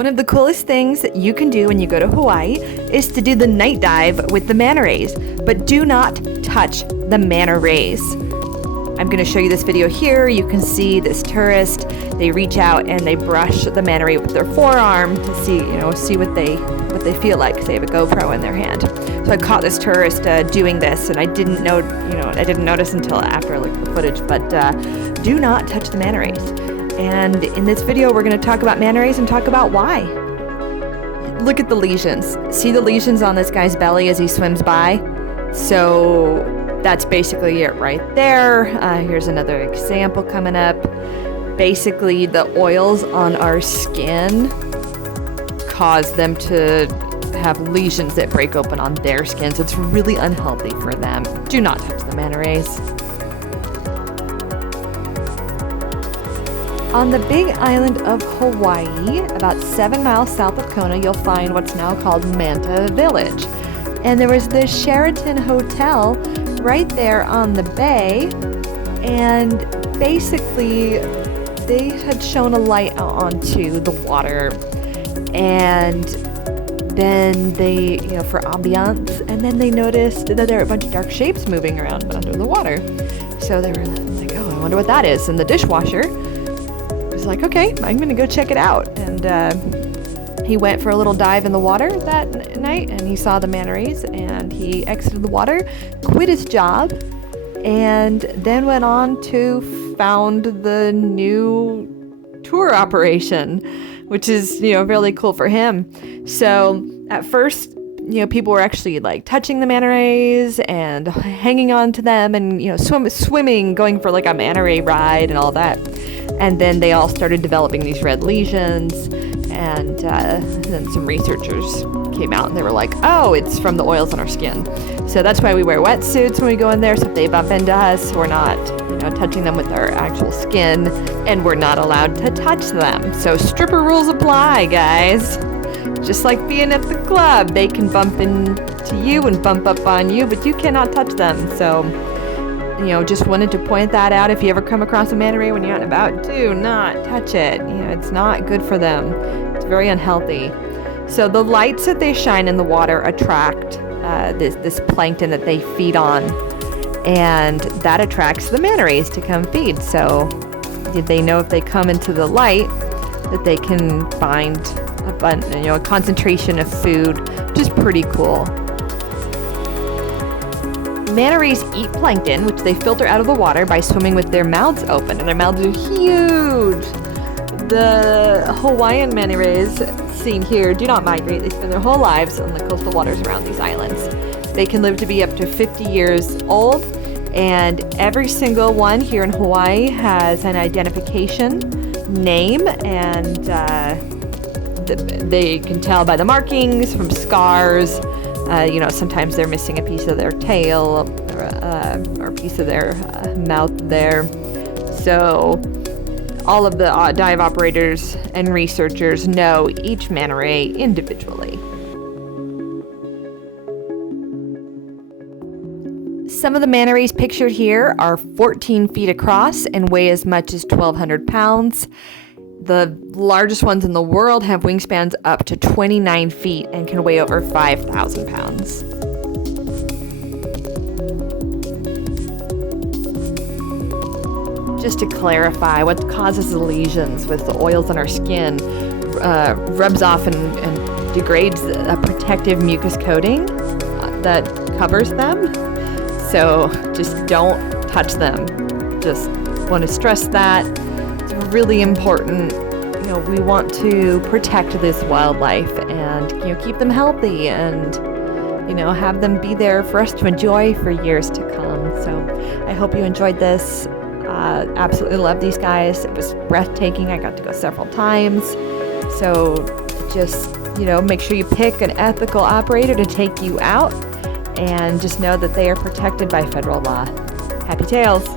One of the coolest things that you can do when you go to Hawaii is to do the night dive with the manta rays, but do not touch the manta rays. I'm going to show you this video here. You can see this tourist, they reach out and they brush the manta ray with their forearm to see what they feel like, because they have a GoPro in their hand. So I caught this tourist doing this, and I didn't notice until after I looked at the footage, but do not touch the manta rays. And in this video, we're going to talk about manta rays and talk about why. Look at the lesions. See the lesions on this guy's belly as he swims by? So that's basically it right there. Here's another example coming up. Basically, the oils on our skin cause them to have lesions that break open on their skin. So it's really unhealthy for them. Do not touch the manta rays. On the big island of Hawaii, about 7 miles south of Kona, you'll find what's now called Manta Village. And there was this Sheraton hotel right there on the bay, and basically they had shown a light out onto the water, and then they, for ambiance, and then they noticed that there were a bunch of dark shapes moving around under the water. So they were like, oh, I wonder what that is. And the dishwasher was like, okay, I'm gonna go check it out. And he went for a little dive in the water that night, and he saw the manta rays, and he exited the water, quit his job, and then went on to found the new tour operation, which is, really cool for him. So at first, people were actually like touching the manta rays and hanging on to them and, swimming, going for like a manta ray ride and all that. And then they all started developing these red lesions, and then some researchers came out and they were like, oh, it's from the oils on our skin. So that's why we wear wetsuits when we go in there, so if they bump into us, we're not touching them with our actual skin, and we're not allowed to touch them. So stripper rules apply, guys. Just like being at the club, they can bump into you and bump up on you, but you cannot touch them. So just wanted to point that out. If you ever come across a manta ray when you're out and about, do not touch it. It's not good for them. It's very unhealthy. So the lights that they shine in the water attract this plankton that they feed on, and that attracts the manta rays to come feed. So they know if they come into the light that they can find a concentration of food, which is pretty cool. Manta rays eat plankton, which they filter out of the water by swimming with their mouths open, and their mouths are huge. The Hawaiian manta rays seen here do not migrate. They spend their whole lives on the coastal waters around these islands. They can live to be up to 50 years old, and every single one here in Hawaii has an identification name, and they can tell by the markings from scars. Sometimes they're missing a piece of their tail or a piece of their mouth there. So all of the dive operators and researchers know each manta ray individually. Some of the manta rays pictured here are 14 feet across and weigh as much as 1,200 pounds. The largest ones in the world have wingspans up to 29 feet and can weigh over 5,000 pounds. Just to clarify, what causes the lesions with the oils on our skin rubs off and degrades a protective mucus coating that covers them. So just don't touch them. Just want to stress that. Really important. We want to protect this wildlife and keep them healthy and have them be there for us to enjoy for years to come. So I hope you enjoyed this. Absolutely love these guys. It was breathtaking. I got to go several times. So just make sure you pick an ethical operator to take you out, and just know that they are protected by federal law. Happy tails.